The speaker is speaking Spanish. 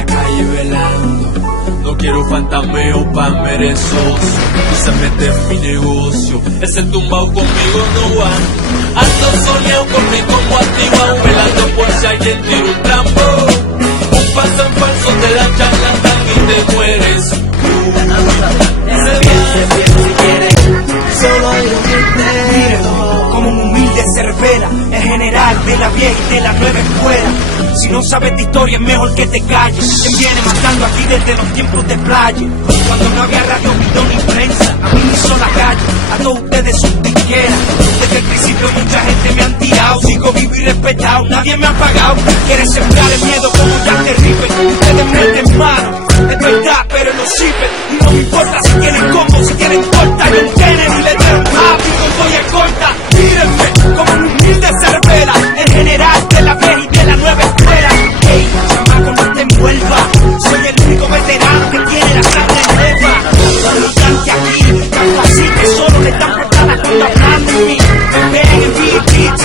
la calle velando. No quiero fantameo pa' merezoso, no se mete en mi negocio. Ese tumbao conmigo no va. Ando soñado con mi combo activado, velando por si alguien tira un trampo. Un paso en falso te la charlatan y te mueres. Solo hay un misterio, como un humilde se revela, el general de la vieja y de la nueva escuela. Si no sabes de historia es mejor que te calles. Quien viene matando aquí desde los tiempos de playa, cuando no había radio, video ni prensa. A mí me hizo la calle, a todos ustedes sus disqueras. Desde el principio mucha gente me han tirado, sigo vivo y respetado, nadie me ha pagado. Quieres sembrar el miedo como ya te ripen, ustedes meten mano. Es verdad, pero no sirven. Y no me importa si tienen combo, si tienen corta. Yo no tienen ni le den rápido, voy a corta. Mírenme como un humilde se revela, el general de la vieja y de la nueva escuela. Hey, chamaco, no te envuelva, soy el único veterano que tiene la sangre nueva. Militante aquí, capacite, solo le dan portada cuando hablan de mí. Me ven en BT,